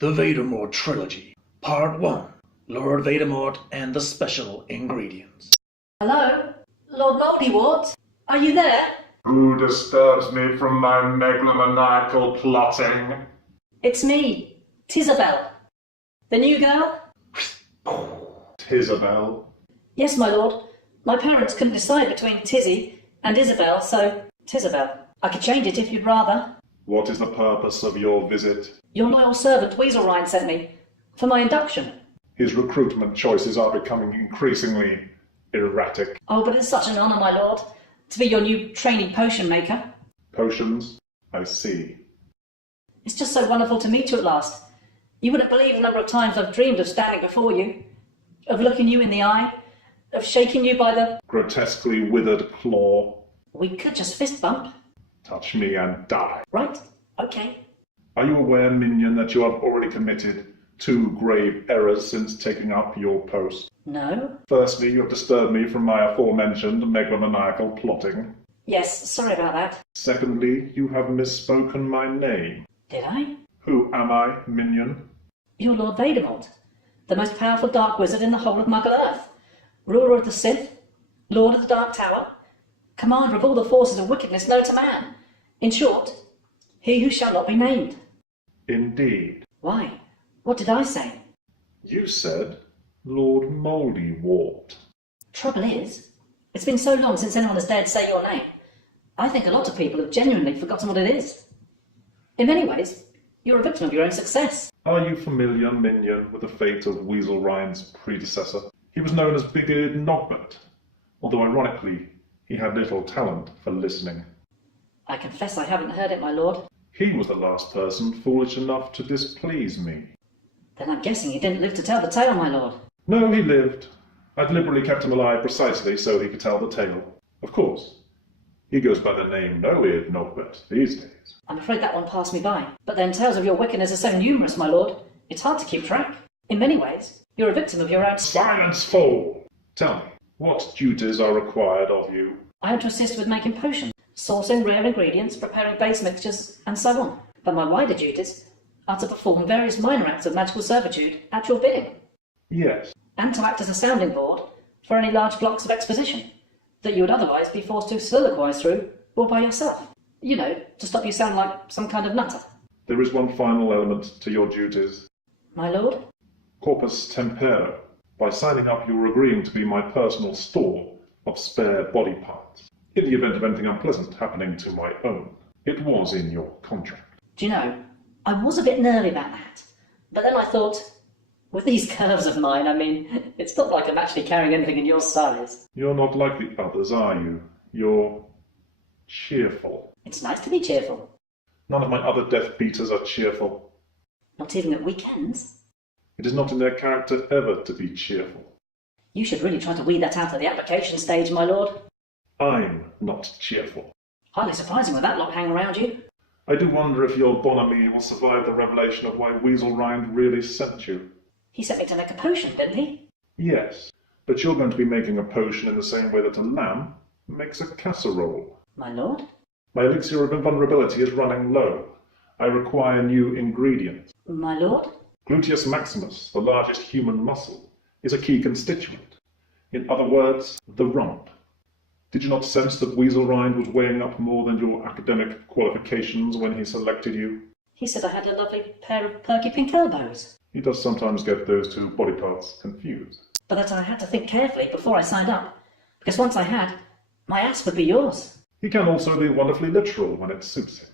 The Vadermort Trilogy, Part 1, Lord Vadermort and the Special Ingredients. Hello? Lord Voldemort? Are you there? Who disturbs me from my megalomaniacal plotting? It's me, Tisabelle. The new girl? Tisabelle? Yes, my lord. My parents couldn't decide between Tizzy and Isabel, so Tisabelle. I could change it if you'd rather. What is the purpose of your visit? Your loyal servant Weaselrind sent me for my induction. His recruitment choices are becoming increasingly erratic. Oh, but it's such an honour, my lord, to be your new trainee potion maker. Potions? I see. It's just so wonderful to meet you at last. You wouldn't believe the number of times I've dreamed of standing before you, of looking you in the eye, of shaking you by the grotesquely withered claw. We could just fist bump. Touch me and die. Right, okay. Are you aware, minion, that you have already committed 2 grave errors since taking up your post? No. Firstly, you have disturbed me from my aforementioned megalomaniacal plotting. Yes, sorry about that. Secondly, you have misspoken my name. Did I? Who am I, minion? You're Lord Vadermort, the most powerful dark wizard in the whole of Muggle Earth, ruler of the Sith, lord of the Dark Tower, commander of all the forces of wickedness known to man. In short, he who shall not be named. Indeed. Why? What did I say? You said Lord Moldywort. Trouble is, it's been so long since anyone has dared say your name. I think a lot of people have genuinely forgotten what it is. In many ways, you're a victim of your own success. Are you familiar, minion, with the fate of Weaselrind's predecessor? He was known as Big-Eared Nogbert, although ironically, he had little talent for listening. I confess I haven't heard it, my lord. He was the last person foolish enough to displease me. Then I'm guessing he didn't live to tell the tale, my lord. No, he lived. I deliberately kept him alive precisely so he could tell the tale. Of course. He goes by the name No-Eared Nogbert these days. I'm afraid that one passed me by. But then tales of your wickedness are so numerous, my lord, it's hard to keep track. In many ways, you're a victim of your own... Silence, fool! Tell me, what duties are required of you? I am to assist with making potions, sourcing rare ingredients, preparing base mixtures, and so on. But my wider duties are to perform various minor acts of magical servitude at your bidding. Yes. And to act as a sounding board for any large blocks of exposition that you would otherwise be forced to soliloquize through all by yourself. You know, to stop you sound like some kind of nutter. There is one final element to your duties. My lord? Corpus Tempero. By signing up, you are agreeing to be my personal store of spare body parts, in the event of anything unpleasant happening to my own. It was in your contract. Do you know, I was a bit nervy about that. But then I thought, with these curves of mine, I mean, it's not like I'm actually carrying anything in your size. You're not like the others, are you? You're cheerful. It's nice to be cheerful. None of my other Death Beaters are cheerful. Not even at weekends. It is not in their character ever to be cheerful. You should really try to weed that out at the application stage, my lord. I'm not cheerful. Hardly surprising with that lot hanging around you. I do wonder if your bonhomie will survive the revelation of why Weaselrind really sent you. He sent me to make a potion, didn't he? Yes, but you're going to be making a potion in the same way that a lamb makes a casserole. My lord? My elixir of invulnerability is running low. I require new ingredients. My lord? Gluteus maximus, the largest human muscle, is a key constituent. In other words, the rump. Did you not sense that Weaselrind was weighing up more than your academic qualifications when he selected you? He said I had a lovely pair of perky pink elbows. He does sometimes get those 2 body parts confused. But that I had to think carefully before I signed up, because once I had, my ass would be yours. He can also be wonderfully literal when it suits him.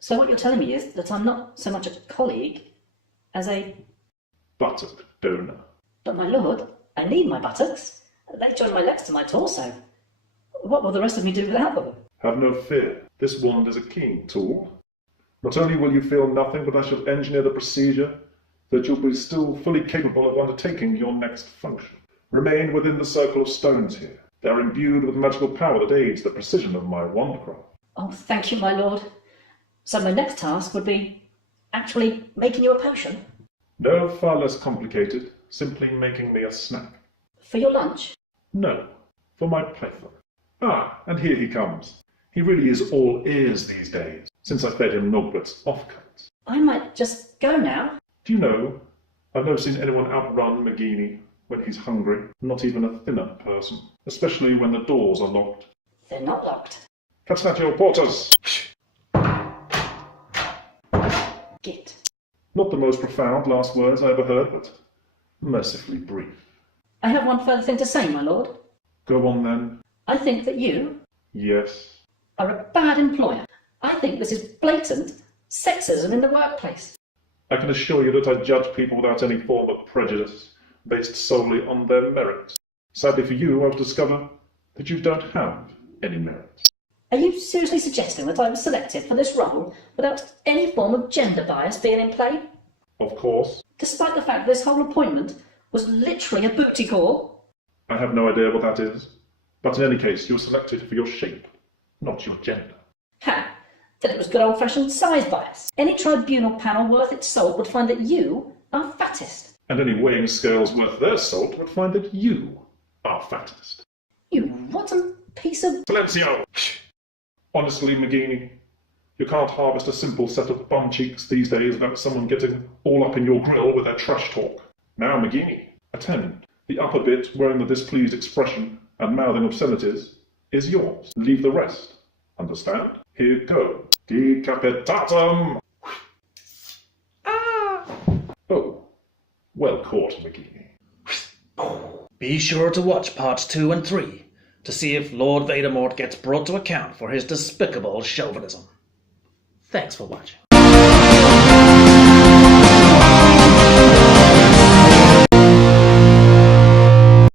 So what you're telling me is that I'm not so much a colleague as a... Buttock donor. But my lord, I need my buttocks. They join my legs to my torso. What will the rest of me do without them? Have no fear. This wand is a keen tool. Not only will you feel nothing, but I shall engineer the procedure that you'll be still fully capable of undertaking your next function. Remain within the circle of stones here. They are imbued with magical power that aids the precision of my wandcraft. Oh, thank you, my lord. So my next task would be actually making you a potion? No, far less complicated. Simply making me a snack. For your lunch? No, for my python. Ah, and here he comes. He really is all ears these days, since I fed him Nogbert's offcuts. I might just go now. Do you know, I've never seen anyone outrun McGeaney when he's hungry, not even a thinner person, especially when the doors are locked. They're not locked. Catenaccio porters! Git. Not the most profound last words I ever heard, but mercifully brief. I have one further thing to say, my lord. Go on then. I think that you Yes. are a bad employer. I think this is blatant sexism in the workplace. I can assure you that I judge people without any form of prejudice, based solely on their merits. Sadly for you, I've discovered that you don't have any merit. Are you seriously suggesting that I was selected for this role without any form of gender bias being in play? Of course. Despite the fact this whole appointment was literally a booty call? I have no idea what that is. But in any case, you were selected for your shape, not your gender. Ha! Then it was good old-fashioned size bias. Any tribunal panel worth its salt would find that you are fattest. And any weighing scales worth their salt would find that you are fattest. You rotten piece of... Silencio! Honestly, McGeaney, you can't harvest a simple set of bum cheeks these days without someone getting all up in your grill with their trash talk. Now, McGeaney, attend. The upper bit, wearing the displeased expression and mouthing obscenities, is yours. Leave the rest. Understand? Here go. Decapitatum! Ah! Oh, well caught, McGeaney. Be sure to watch parts 2 and 3 to see if Lord Vadermort gets brought to account for his despicable chauvinism. Thanks for watching.